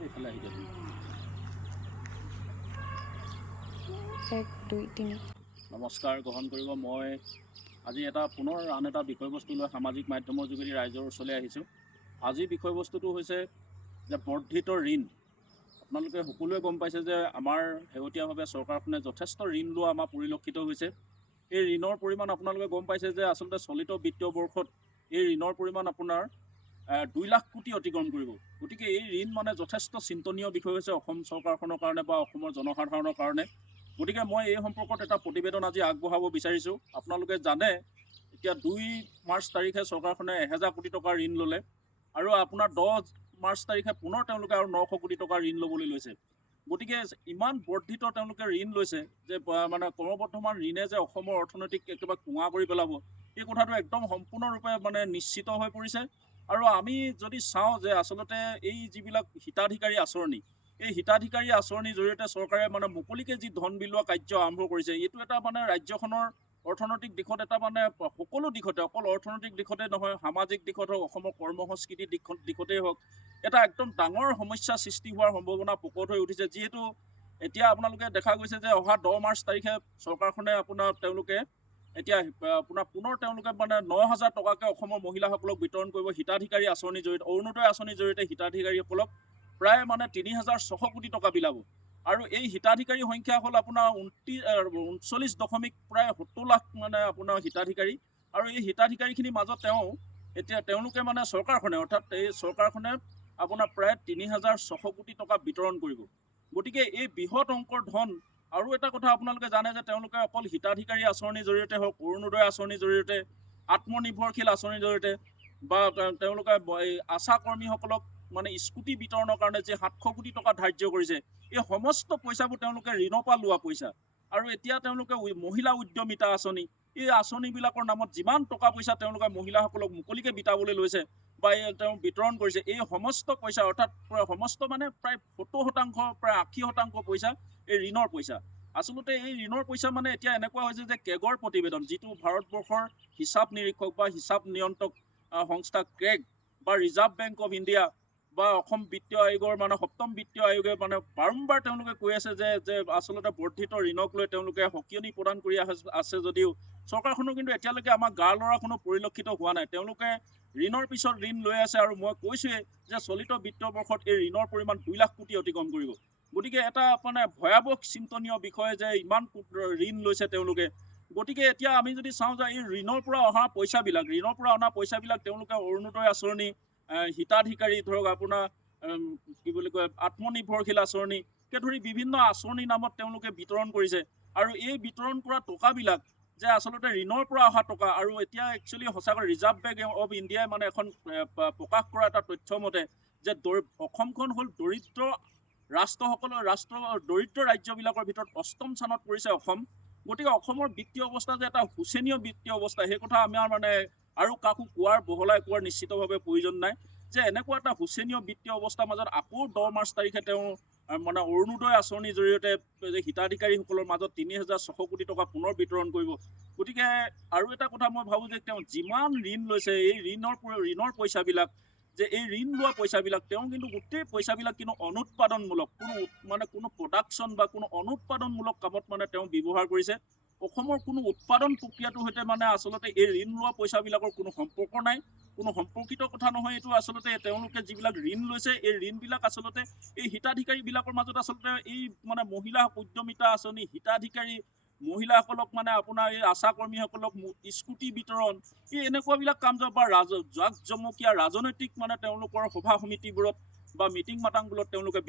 অলপ এইফালে আহি যাব। 1 2 3 নমস্কাৰ গ্ৰহণ কৰিব। মই আজি পুনৰ আন এটা বিষয়বস্তু লৈ সামাজিক মাধ্যমৰ যোগেদি ৰাইজৰ ওচৰলৈ আহিছোঁ। আজিৰ বিষয়বস্তুটো হৈছে যে বৰ্ধিত ঋণ। আপোনালোকে সকলোৱে গম পাইছে যে আমাৰ শেহতীয়াভাৱে চৰকাৰখনে যথেষ্ট ঋণ লোৱা আমাৰ পৰিলক্ষিত হৈছে। এই ঋণৰ পৰিমাণ আপোনালোকে গম পাইছে যে আচলতে চলিত বিত্তীয় বৰ্ষত এই ঋণৰ পৰিমাণ আপোনাৰ 2 লাখ কোটি অতিক্ৰম কৰিব। গতিকে এই ঋণ মানে যথেষ্ট চিন্তনীয় বিষয় হৈছে অসম চৰকাৰখনৰ কাৰণে বা অসমৰ জনসাধাৰণৰ কাৰণে। গতিকে মই এই সম্পৰ্কত এটা প্ৰতিবেদন আজি আগবঢ়াব বিচাৰিছোঁ। আপোনালোকে জানে এতিয়া 2 মাৰ্চ তাৰিখে চৰকাৰখনে 1000 কোটি টকাৰ ঋণ ল'লে আৰু আপোনাৰ 10 মাৰ্চ তাৰিখে পুনৰ তেওঁলোকে আৰু 900 কোটি টকাৰ ঋণ ল'বলৈ লৈছে। গতিকে ইমান বৰ্ধিত তেওঁলোকে ঋণ লৈছে যে মানে ক্ৰমবৰ্ধমান ঋণে যে অসমৰ অৰ্থনৈতিক একেবাৰে কুঙা কৰি পেলাব, এই কথাটো একদম সম্পূৰ্ণৰূপে মানে নিশ্চিত হৈ পৰিছে। আৰু আমি যদি চাওঁ যে আচলতে এই যিবিলাক হিতাধিকাৰী আঁচনি, এই হিতাধিকাৰী আঁচনিৰ জৰিয়তে চৰকাৰে মানে মুকলিকে যি ধন বিলোৱা কাৰ্য আৰম্ভ কৰিছে, এইটো এটা মানে ৰাজ্যখনৰ অৰ্থনৈতিক দিশত এটা মানে সকলো দিশতে, অকল অৰ্থনৈতিক দিশতে নহয়, সামাজিক দিশত হওক, অসমৰ কৰ্ম সংস্কৃতিৰ দিশতেই হওক, এটা একদম ডাঙৰ সমস্যা সৃষ্টি হোৱাৰ সম্ভাৱনা প্ৰকট হৈ উঠিছে। যিহেতু এতিয়া আপোনালোকে দেখা গৈছে যে অহা 10 মাৰ্চ তাৰিখে চৰকাৰখনে তেওঁলোকে এতিয়া আপোনাৰ পুনৰ তেওঁলোকে মানে 9000 টকাকৈ অসমৰ মহিলাসকলক বিতৰণ কৰিব হিতাধিকাৰী আঁচনিৰ জৰিয়তে, অৰুণোদয় আঁচনিৰ জৰিয়তে হিতাধিকাৰীসকলক প্ৰায় মানে 3600 কোটি টকা বিলাব। আৰু এই হিতাধিকাৰী সংখ্যা হ'ল আপোনাৰ 39 প্ৰায় 70 লাখ মানে আপোনাৰ হিতাধিকাৰী। আৰু এই হিতাধিকাৰীখিনিৰ মাজত তেওঁলোকে মানে চৰকাৰখনে, অৰ্থাৎ এই চৰকাৰখনে আপোনাৰ প্ৰায় 3600 কোটি টকা বিতৰণ কৰিব। গতিকে এই বৃহৎ অংকৰ ধন। আৰু এটা কথা আপোনালোকে জানে যে তেওঁলোকে অকল হিতাধিকাৰী আঁচনিৰ জৰিয়তে হওক, অৰুণোদয় আঁচনিৰ জৰিয়তে, আত্মনিৰ্ভৰশীল আঁচনিৰ জৰিয়তে বা তেওঁলোকে আশা কৰ্মীসকলক মানে স্কুটি বিতৰণৰ কাৰণে যে 700 কোটি টকা ধাৰ্য কৰিছে, এই সমস্ত পইচাবোৰ তেওঁলোকে ঋণৰ পৰা লোৱা পইচা। আৰু এতিয়া তেওঁলোকে মহিলা উদ্যমিতা আঁচনি, এই আঁচনিবিলাকৰ নামত যিমান টকা পইচা তেওঁলোকে মহিলাসকলক মুকলিকে বিতাবলৈ লৈছে বা তেওঁ বিতৰণ কৰিছে, এই সমস্ত পইচা অৰ্থাৎ সমস্ত মানে প্ৰায় 70% প্ৰায় 80% পইচা এই ঋণৰ পইচা। আচলতে এই ঋণৰ পইচা মানে এতিয়া এনেকুৱা হৈছে যে কেগৰ প্ৰতিবেদন, যিটো ভাৰতবৰ্ষৰ হিচাপ নিৰীক্ষক বা হিচাপ নিয়ন্ত্ৰক সংস্থা ক্ৰেগ বা ৰিজাৰ্ভ বেংক অফ ইণ্ডিয়া বা অসম বিত্তীয় আয়োগৰ মানে 7ম বিত্তীয় আয়োগে মানে বাৰম্বাৰ তেওঁলোকে কৈ আছে যে আচলতে বৰ্ধিত ঋণক লৈ তেওঁলোকে সকিয়নি প্ৰদান কৰি আছে যদিও চৰকাৰখনৰ কিন্তু এতিয়ালৈকে আমাৰ গা লৰা কোনো পৰিলক্ষিত হোৱা নাই। তেওঁলোকে ঋণৰ পিছত ঋণ লৈ আছে। আৰু মই কৈছোৱেই যে চলিত বিত্তীয় বৰ্ষত এই ঋণৰ পৰিমাণ 2 লাখ কোটি অতিক্ৰম কৰিব। গতিকে এটা মানে ভয়াৱহ চিন্তনীয় বিষয় যে ইমান ঋণ লৈছে তেওঁলোকে। গতিকে এতিয়া আমি যদি চাওঁ যে এই ঋণৰ পৰা অনা পইচাবিলাক তেওঁলোকে অৰুণোদয় আঁচনি, হিতাধিকাৰী ধৰক আপোনাৰ কি বুলি কয় আত্মনিৰ্ভৰশীল আঁচনিকে ধৰি বিভিন্ন আঁচনিৰ নামত তেওঁলোকে বিতৰণ কৰিছে। আৰু এই বিতৰণ কৰা টকাবিলাক যে আচলতে ঋণৰ পৰা অহা টকা। আৰু এতিয়া একচুৱেলি সঁচাকৈ ৰিজাৰ্ভ বেংক অফ ইণ্ডিয়াই মানে এখন প্ৰকাশ কৰা এটা তথ্য মতে যে অসমখন হ'ল দৰিদ্ৰ ৰাজ্যবিলাকৰ ভিতৰত 8ম স্থানত পৰিছে অসম। গতিকে অসমৰ বিত্তীয় অৱস্থা যে এটা শোচনীয় বিত্তীয় অৱস্থা, সেই কথা আমাৰ মানে আৰু কাকো বহলাই কোৱাৰ নিশ্চিতভাৱে প্ৰয়োজন নাই যে এনেকুৱা এটা শোচনীয় বিত্তীয় অৱস্থাৰ মাজত আকৌ 10 মাৰ্চ তাৰিখে তেওঁ মানে অৰুণোদয় আঁচনিৰ জৰিয়তে হিতাধিকাৰীসকলৰ মাজত 3600 কোটি টকা পুনৰ বিতৰণ কৰিব। গতিকে আৰু এটা কথা মই ভাবোঁ যে তেওঁ যিমান ঋণ লৈছে, এই ঋণৰ পইচাবিলাক যে এই ঋণ লোৱা পইচাবিলাক তেওঁ কিন্তু গোটেই পইচাবিলাক কিন্তু অনুৎপাদনমূলক কোনো প্ৰডাকশ্যন বা কোনো অনুৎপাদনমূলক কামত মানে তেওঁ ব্যৱহাৰ কৰিছে। অসমৰ কোনো উৎপাদন প্ৰক্ৰিয়াটোৰ সৈতে মানে আচলতে এই ঋণ লোৱা পইচাবিলাকৰ কোনো সম্পৰ্ক নাই, কোনো সম্পৰ্কিত কথা নহয়। এইটো আচলতে তেওঁলোকে যিবিলাক ঋণ লৈছে, এই ঋণবিলাক আচলতে এই হিতাধিকাৰীবিলাকৰ মাজত আচলতে এই মানে মহিলা উদ্যমিতা আঁচনি, হিতাধিকাৰী মহিলাসকলক মানে আপোনাৰ এই আশা কৰ্মীসকলক স্কুটি বিতৰণ, এই এনেকুৱাবিলাক কাম বা জাকজমকীয়া ৰাজনৈতিক মানে তেওঁলোকৰ সভা সমিতিবোৰত বা মিটিং মাটাংবোৰত তেওঁলোকে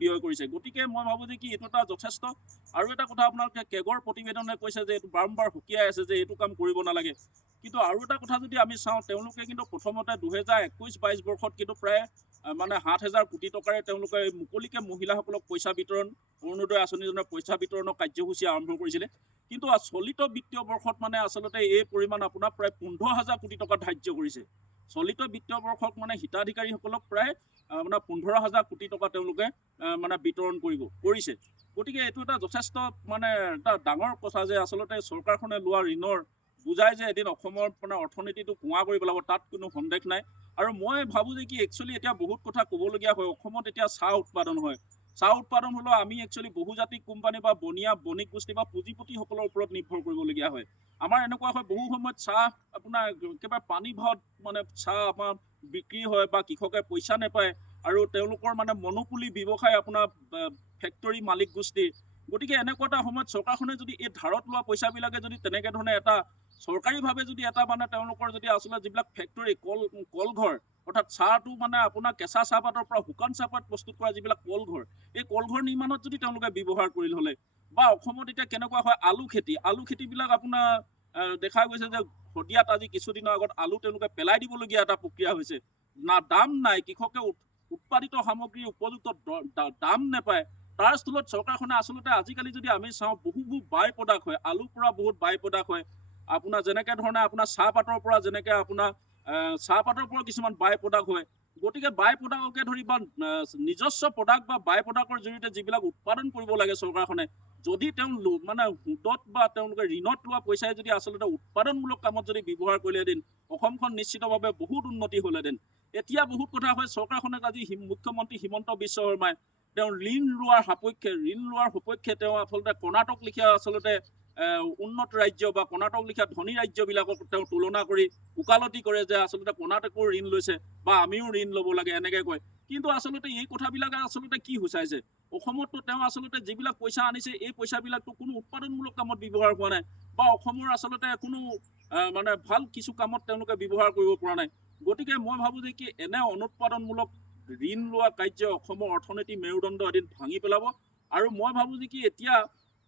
ব্যয় কৰিছে। গতিকে মই ভাবোঁ যে এইটো এটা যথেষ্ট। আৰু এটা কথা আপোনালোকে কেগৰ প্ৰতিবেদনে কৈছে যে এইটো বাৰম্বাৰ সকীয়াই আছে যে এইটো কাম কৰিব নালাগে। কিন্তু আৰু এটা কথা যদি আমি চাওঁ, তেওঁলোকে কিন্তু প্ৰথমতে 2021-22 বৰ্ষত কিন্তু প্ৰায় মানে 7000 কোটি টকাৰে তেওঁলোকে মুকলিকে মহিলাসকলক পইচা বিতৰণ, অৰুণোদয় আঁচনিজনৰ পইচা বিতৰণৰ কাৰ্যসূচী আৰম্ভ কৰিছিলে। কিন্তু চলিত বিত্তীয় বৰ্ষত মানে আচলতে এই পৰিমাণ আপোনাৰ প্ৰায় 15000 কোটি টকা ধাৰ্য কৰিছে। চলিত বিত্তীয় বৰ্ষত মানে হিতাধিকাৰীসকলক প্ৰায় আপোনাৰ 15000 কোটি টকা তেওঁলোকে মানে বিতৰণ কৰিছে। গতিকে এইটো এটা যথেষ্ট মানে এটা ডাঙৰ কথা যে আচলতে চৰকাৰখনে লোৱা ঋণৰ বুজাই যে এদিন অসমৰ মানে অৰ্থনীতিটো কুঙা কৰি পেলাব, তাত কোনো সন্দেহ নাই। আৰু মই ভাবোঁ যে কি একচুৱেলি এতিয়া বহুত কথা ক'বলগীয়া হয়। অসমত এতিয়া চাহ উৎপাদন হয়। চাহ উৎপাদন হ'লেও আমি একচুৱেলি বহুজাতিক কোম্পানী বা বণিক গোষ্ঠী বা পুঁজিপতিসকলৰ ওপৰত নিৰ্ভৰ কৰিবলগীয়া হয়। আমাৰ এনেকুৱা হয় বহু সময়ত চাহ আপোনাৰ একেবাৰে পানী ভাৱত মানে চাহ আমাৰ বিক্ৰী হয় বা কৃষকে পইচা নাপায় আৰু তেওঁলোকৰ মানে মনোপুলি ব্যৱসায় আপোনাৰ ফেক্টৰী মালিক গোষ্ঠী। গতিকে এনেকুৱা এটা সময়ত চৰকাৰখনে যদি এই ধাৰত লোৱা পইচাবিলাকে যদি তেনেকৈ ধৰণে এটা চৰকাৰীভাৱে যদি এটা মানে তেওঁলোকৰ যদি আচলতে যিবিলাক ফেক্টৰী কলঘৰ অৰ্থাৎ চাহটো মানে আপোনাৰ কেঁচা চাহপাতৰ পৰা শুকান চাহপাত প্ৰস্তুত কৰা যিবিলাক কলঘৰ, এই কলঘৰ নিৰ্মাণত যদি তেওঁলোকে ব্যৱহাৰ কৰি হ'লে বা অসমত এতিয়া কেনেকুৱা হয় আলু খেতিবিলাক আপোনাৰ দেখা গৈছে যে শদিয়াত আজি কিছুদিনৰ আগত আলু তেওঁলোকে পেলাই দিবলগীয়া এটা প্ৰক্ৰিয়া হৈছে। দাম নাই, কৃষকে উৎপাদিত সামগ্ৰীৰ উপযুক্ত দাম নাপায়। তাৰ স্থলত চৰকাৰখনে আচলতে আজিকালি যদি আমি চাওঁ বহুবোৰ বাই প্ৰডাক্ট হয়, আলুৰ পৰা বহুত বাই প্ৰডাক্ট হয়। আপোনাৰ যেনেকৈ ধৰণে আপোনাৰ চাহপাতৰ পৰা কিছুমান বাই প্ৰডাক্ট হয়। গতিকে বাই প্ৰডাক্টকে ধৰি বা নিজস্ব প্ৰডাক্ট বা বাই প্ৰডাক্টৰ জৰিয়তে যিবিলাক উৎপাদন কৰিব লাগে চৰকাৰখনে, যদি তেওঁ মানে সুদত বা তেওঁলোকে ঋণত লোৱা পইচাই যদি আচলতে উৎপাদনমূলক কামত যদি ব্যৱহাৰ কৰিলেহেঁতেন, অসমখন নিশ্চিতভাৱে বহুত উন্নতি হ'লহেঁতেন। এতিয়া বহুত কথা হয়, চৰকাৰখনে আজি মুখ্যমন্ত্ৰী হিমন্ত বিশ্ব শৰ্মাই তেওঁ ঋণ লোৱাৰ সপক্ষে তেওঁ আচলতে কৰ্ণাটক লিখীয়া আচলতে উন্নত ৰাজ্য বা কৰ্ণাটক লিখীয়া ধনী ৰাজ্যবিলাকক তেওঁ তুলনা কৰি ওকালতি কৰে যে আচলতে কৰ্ণাটকৰ ঋণ লৈছে বা আমিও ঋণ ল'ব লাগে এনেকৈ কয়। কিন্তু আচলতে এই কথাবিলাকে আচলতে কি সূচাইছে? অসমততো তেওঁ আচলতে যিবিলাক পইচা আনিছে এই পইচাবিলাকতো কোনো উৎপাদনমূলক কামত ব্যৱহাৰ হোৱা নাই বা অসমৰ আচলতে কোনো মানে ভাল কিছু কামত তেওঁলোকে ব্যৱহাৰ কৰিব পৰা নাই। গতিকে মই ভাবোঁ যে কি এনে অনুৎপাদনমূলক ঋণ লোৱা কাৰ্যই অসমৰ অৰ্থনীতি মেৰুদণ্ড এদিন ভাঙি পেলাব। আৰু মই ভাবোঁ যে কি এতিয়া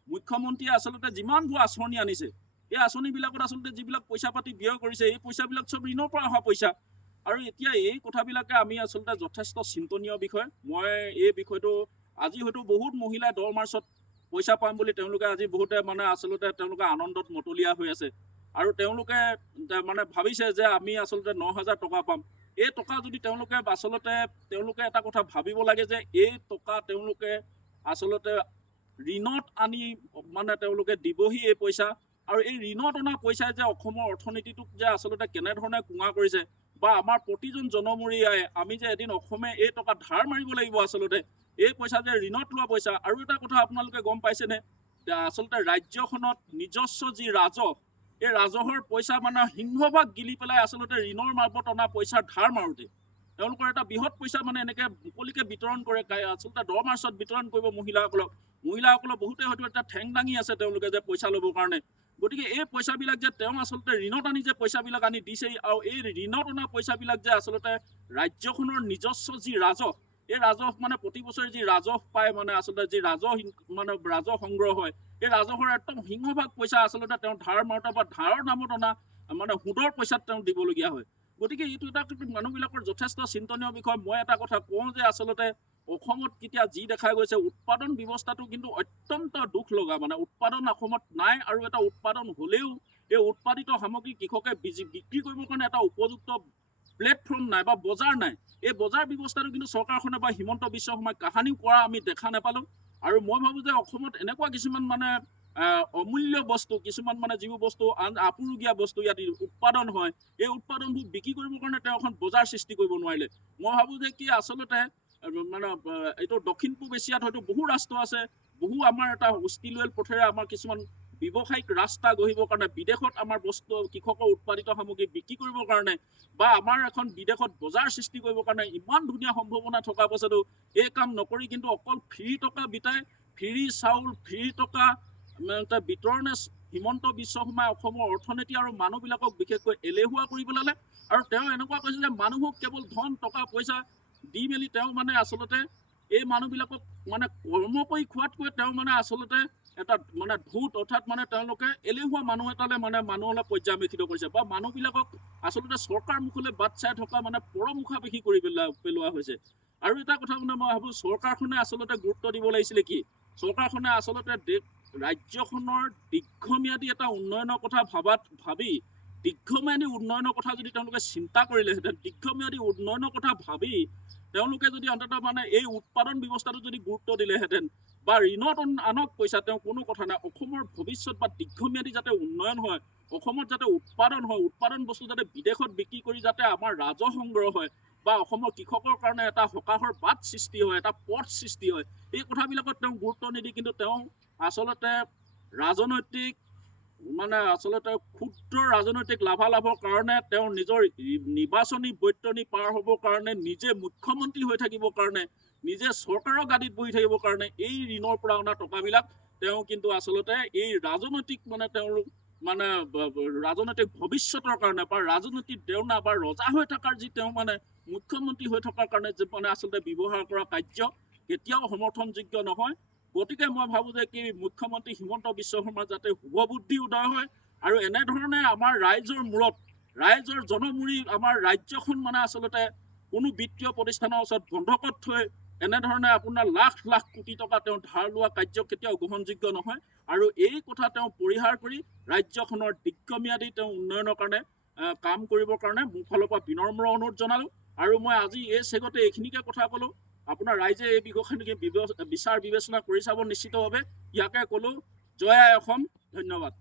মুখ্যমন্ত্ৰীয়ে আচলতে যিমানবোৰ আঁচনি আনিছে, এই আঁচনিবিলাকত আচলতে যিবিলাক পইচা পাতি ব্যয় কৰিছে, এই পইচাবিলাক চব ঋণৰ পৰা অহা পইচা। আৰু এতিয়া এই কথাবিলাকে আমি আচলতে যথেষ্ট চিন্তনীয় বিষয়। মই এই বিষয়টো আজি হয়তো বহুত মহিলাই 10 মাৰ্চত পইচা পাম বুলি তেওঁলোকে আজি বহুতে মানে আচলতে তেওঁলোকে আনন্দত মতলীয়া হৈ আছে। আৰু তেওঁলোকে মানে ভাবিছে যে আমি আচলতে 9,000 টকা পাম। এই টকা যদি তেওঁলোকে এটা কথা ভাবিব লাগে যে এই টকা তেওঁলোকে আচলতে ঋণত আনি মানে তেওঁলোকে দিবহি এই পইচা। আৰু এই ঋণত অনা পইচাই যে অসমৰ অৰ্থনীতিটোক যে আচলতে কেনেধৰণে কুঙা কৰিছে বা আমাৰ প্ৰতিজন জনমূৰীয়াই আমি যে এদিন অসমে এই টকা ধাৰ মাৰিব লাগিব আচলতে, এই পইচা যে ঋণত লোৱা পইচা। আৰু এটা কথা আপোনালোকে গম পাইছেনে, আচলতে ৰাজ্যখনত নিজস্ব যি ৰাজহ, এই ৰাজহৰ পইচা মানে সিংহভাগ গিলি পেলাই আচলতে ঋণৰ মাৰ্ফত অনা পইচাৰ ধাৰ মাৰোঁতে তেওঁলোকৰ এটা বৃহৎ পইচা মানে এনেকৈ মুকলিকৈ বিতৰণ কৰে। আচলতে 10 মাৰ্চত বিতৰণ কৰিব মহিলাসকলক বহুতে হয়তো এটা ঠেং দাঙি আছে তেওঁলোকে যে পইচা ল'বৰ কাৰণে। গতিকে এই পইচাবিলাক যে তেওঁ আচলতে ঋণত আনি যে পইচাবিলাক আনি দিছেই, আৰু এই ঋণত অনা পইচাবিলাক যে আচলতে ৰাজ্যখনৰ নিজস্ব যি ৰাজহ, এই ৰাজহ মানে প্ৰতি বছৰে যি ৰাজহ পায় মানে আচলতে যি ৰাজহ সংগ্ৰহ হয়, এই ৰাজহৰ একদম সিংহভাগ পইচা আচলতে তেওঁ ধাৰ মাৰোঁতে বা ধাৰৰ নামত অনা মানে সুদৰ পইচাত তেওঁ দিবলগীয়া হয়। গতিকে এইটো এটা মানুহবিলাকৰ যথেষ্ট চিন্তনীয় বিষয়। মই এটা কথা কওঁ যে আচলতে অসমত এতিয়া যি দেখা গৈছে উৎপাদন ব্যৱস্থাটো কিন্তু অত্যন্ত দুখ লগা। মানে উৎপাদন অসমত নাই, আৰু এটা উৎপাদন হ'লেও এই উৎপাদিত সামগ্ৰী কৃষকে বিক্ৰী কৰিবৰ কাৰণে এটা উপযুক্ত প্লেটফৰ্ম নাই বা বজাৰ নাই। এই বজাৰ ব্যৱস্থাটো কিন্তু চৰকাৰখনে বা হিমন্ত বিশ্ব শৰ্মাই কাহানিও কৰা আমি দেখা নাপালোঁ। আৰু মই ভাবোঁ যে অসমত এনেকুৱা কিছুমান মানে অমূল্য বস্তু, কিছুমান মানে যিবোৰ বস্তু আপুৰুগীয়া বস্তু ইয়াত উৎপাদন হয়, এই উৎপাদনবোৰ বিক্ৰী কৰিবৰ কাৰণে তেওঁ এখন বজাৰ সৃষ্টি কৰিব নোৱাৰিলে। মই ভাবোঁ যে কি আচলতে মানে এইটো দক্ষিণ পূব এছিয়াত হয়তো বহু ৰাষ্ট্ৰ আছে, বহু আমাৰ এটা স্কিলৱেল পথেৰে আমাৰ কিছুমান ব্যৱসায়িক ৰাস্তা গঢ়িবৰ কাৰণে, বিদেশত আমাৰ কৃষকৰ উৎপাদিত সামগ্ৰী বিক্ৰী কৰিবৰ কাৰণে বা আমাৰ এখন বিদেশত বজাৰ সৃষ্টি কৰিবৰ কাৰণে ইমান ধুনীয়া সম্ভাৱনা থকা পাছতো এই কাম নকৰি কিন্তু অকল ফ্ৰী টকা বিতাই, ফ্ৰী চাউল, ফ্ৰী টকা বিতৰণে হিমন্ত বিশ্ব শৰ্মাই অসমৰ অৰ্থনীতি আৰু মানুহবিলাকক বিশেষকৈ এলেহুৱা কৰি পেলালে। আৰু তেওঁ এনেকুৱা কৈছে যে মানুহক কেৱল ধন টকা পইচা দি মেলি তেওঁ মানে আচলতে এই মানুহবিলাকক মানে কৰ্ম কৰি খোৱাতকৈ তেওঁ মানে আচলতে এটা মানে ধূত, অৰ্থাৎ মানে তেওঁলোকে এলেহুৱা মানুহ এটালৈ মানে মানুহলৈ পৰ্যাবেক্ষিত কৰিছে বা মানুহবিলাকক আচলতে চৰকাৰ মুখলৈ বাট চাই থকা মানে পৰমুখাপেক্ষী কৰি পেলোৱা হৈছে। আৰু এটা কথা মানে মই ভাবোঁ চৰকাৰখনে আচলতে গুৰুত্ব দিব লাগিছিলে কি, চৰকাৰখনে আচলতে ৰাজ্যখনৰ দীৰ্ঘম্যাদী এটা উন্নয়নৰ কথা ভাবি দীৰ্ঘম্যাদী উন্নয়নৰ কথা যদি তেওঁলোকে চিন্তা কৰিলেহেঁতেন, দীৰ্ঘম্যাদী উন্নয়নৰ কথা ভাবি তেওঁলোকে যদি অন্ততঃ মানে এই উৎপাদন ব্যৱস্থাটো যদি গুৰুত্ব দিলেহেঁতেন বা ঋণত আনক পইচা তেওঁ কোনো কথা নাই, অসমৰ ভৱিষ্যত বা দীৰ্ঘম্যাদী যাতে উন্নয়ন হয়, অসমত যাতে উৎপাদন হয়, উৎপাদন বস্তু যাতে বিদেশত বিক্ৰী কৰি যাতে আমাৰ ৰাজহ সংগ্ৰহ হয় বা অসমৰ কৃষকৰ কাৰণে এটা সকাহৰ বাট সৃষ্টি হয়, এটা পথ সৃষ্টি হয়, এই কথাবিলাকত তেওঁ গুৰুত্ব নিদি কিন্তু তেওঁ আচলতে ৰাজনৈতিক মানে আচলতে ক্ষুদ্ৰ ৰাজনৈতিক লাভালাভৰ কাৰণে তেওঁ নিজৰ নিৰ্বাচনী বৈতৰণি পাৰ হ'বৰ কাৰণে, নিজে মুখ্যমন্ত্ৰী হৈ থাকিবৰ কাৰণে, নিজে চৰকাৰৰ গাদীত বহি থাকিবৰ কাৰণে এই ঋণৰ পৰা অনা টকাবিলাক তেওঁ কিন্তু আচলতে এই ৰাজনৈতিক মানে তেওঁলোক মানে ৰাজনৈতিক ভৱিষ্যতৰ কাৰণে বা ৰাজনৈতিক দেওনা বা ৰজা হৈ থকাৰ যি তেওঁ মানে মুখ্যমন্ত্ৰী হৈ থকাৰ কাৰণে যে মানে আচলতে ব্যৱহাৰ কৰা কাৰ্য কেতিয়াও সমৰ্থনযোগ্য নহয়। গতিকে মই ভাবোঁ যে কি মুখ্যমন্ত্ৰী হিমন্ত বিশ্ব শৰ্মাৰ যাতে শুভবুদ্ধি উদয় হয় আৰু এনেধৰণে আমাৰ ৰাইজৰ মূৰত, ৰাইজৰ জনমূৰি আমাৰ ৰাজ্যখন মানে আচলতে কোনো বিত্তীয় প্ৰতিষ্ঠানৰ ওচৰত বন্ধকত থৈ এনেধৰণে আপোনাৰ লাখ লাখ কোটি টকা তেওঁ ধাৰ লোৱা কাৰ্য কেতিয়াও গ্ৰহণযোগ্য নহয়। আৰু এই কথা তেওঁ পৰিহাৰ কৰি ৰাজ্যখনৰ দীৰ্ঘম্যাদী তেওঁ উন্নয়নৰ কাৰণে কাম কৰিবৰ কাৰণে মোৰ ফালৰ পৰা বিনম্ৰ অনুৰোধ জনালোঁ। আৰু মই আজি এই চেগতে এইখিনিকে কথা ক'লোঁ, আপোনাৰ ৰাইজে এই বিষয়খিনিকে বিচাৰ বিবেচনা কৰি চাব নিশ্চিতভাৱে। ইয়াকে ক'লোঁ, জয় আই অসম, ধন্যবাদ।